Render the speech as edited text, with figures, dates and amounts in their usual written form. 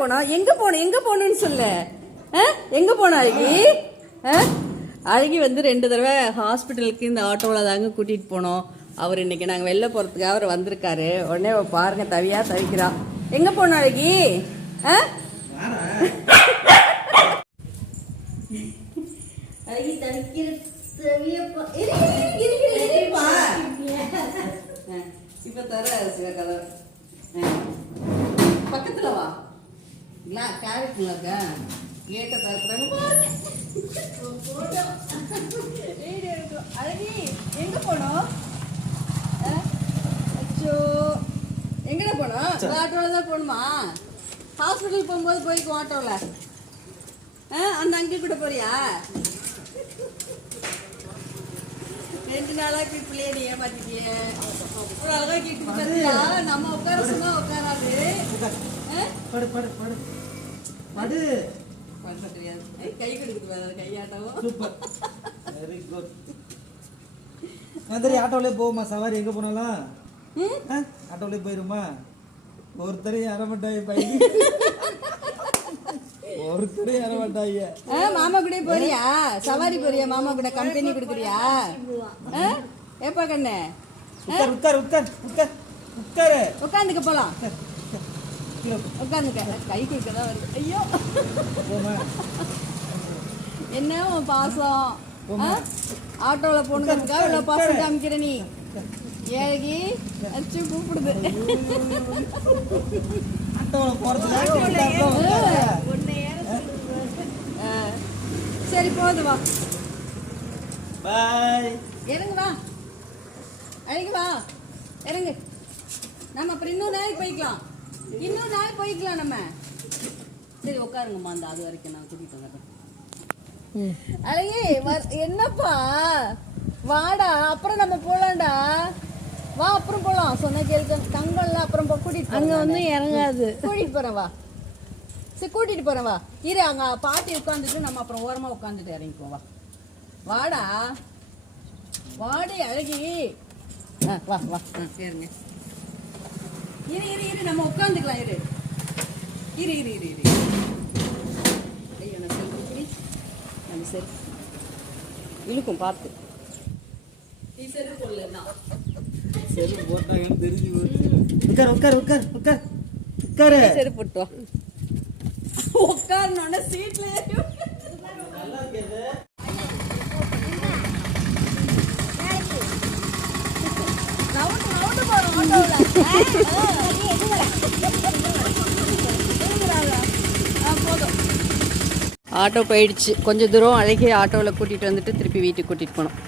போனோம்? எங்க போகணும்னு சொல்லு. எங்க போனோம் அழகி? அழகி வந்து 2 தடவை ஹாஸ்பிட்டலுக்கு இந்த ஆட்டோவில் தாங்க கூட்டிகிட்டு போனோம். அவர் இன்னைக்கு நாங்கள் வெளில போகிறதுக்காக அவர் வந்திருக்காரு. உடனே பாருங்க தவிக்கிறா. எங்கே போனோம் அழகி? அழகி இப்போ தர கலர் பக்கத்தில் வா. இல்லை கேரட்ல இருக்க கேட்டை தரக்குறாங்க. அழகி எங்க போனோம்? அச்சோ எங்கடா போனோம்? ஆட்டோவில் தான் போகணுமா? ஹாஸ்பிட்டல் போகும்போது போய்க்கும் ஆட்டோவில். அந்த அங்கே கூட போறியா? 2 நாளாக பிள்ளைய நீ ஏமாத்திட்டிய. ஒரு அழகா கிட்டு பார்த்தியா? நம்ம உட்கார சொன்னா உட்காராது. தெரியாது. கை கொடுக்குது கையாட்டவும். Super, very good. நந்திரி ஆட்டோலே போகுமா சவாரி? எங்க போனாலும் ஆட்டோலே போயிருமா? ஒருத்தரையும் அரமாட்டாய் பையன், ஒருத்தரையும் அரமாட்டாய். மாமா கூட போறியா? சவாரி போறியா? மாமா கூட கம்பெனி கொடுக்குறியா? ஏப்பா கண்ணு உட்கார் உட்கார் உட்கார் உட்கார் உட்காரு. உட்காந்துக்க போலாம். உட்காந்துக்க. கை கொடுக்கதான் வருது. ஐயோ என்ன உன் பாசம்? ஆட்டோவில் போனதுக்காக இவ்வளோ பாசம் காமிக்கிற நீ. ஏகி அச்சு கூப்பிடுது. சரி போது வா. பாய். இறங்கு வா. அழகு வா. இறங்கு. நம்ம அப்புறம் இன்னொரு நாளைக்கு போய்க்கலாம். நம்ம சரி உட்காருங்கம்மா. அந்த அது வரைக்கும் நான் கூட்டிட்டு வந்துடுறேன். அழகி என்னப்பா வாடா, அப்புறம் நம்ம போலாம்டா. வா அப்புறம் போலாம். சொன்ன கேள்வி தங்கம்ல அப்புறம் கூட்டிட்டு அங்க வந்து இறங்காது. கூட்டிட்டு போறேன் வா. சரி கூட்டிட்டு போறேன் வா. இரு அங்க பாட்டி உட்காந்துட்டு நம்ம அப்புறம் ஓரமா உட்காந்துட்டு இறங்கிக்குவோம். வா வாடா வாடி அழகி. வா வா சரிங்க. இரு நம்ம உட்காந்துக்கலாம். இரு ஐயோ நான் செல்வி நம்ம சரி இழுக்கும் பார்த்து. நீ செரு போடலாம். செரு போட்டாங்கன்னு தெரிஞ்சு உட்கார் உட்கார் உட்கார் உட்கார் உட்காரு. செரு போட்டு வா. உட்காரணும்னா சீட்ல நல்லா இருக்குது. ரவுண்டு போறோம் போதும். ஆட்டோ போயிடுச்சு. கொஞ்சம் தூரம் அழகி ஆட்டோவில் கூட்டிகிட்டு வந்துட்டு திருப்பி வீட்டுக்கு கூட்டிகிட்டு போனோம்.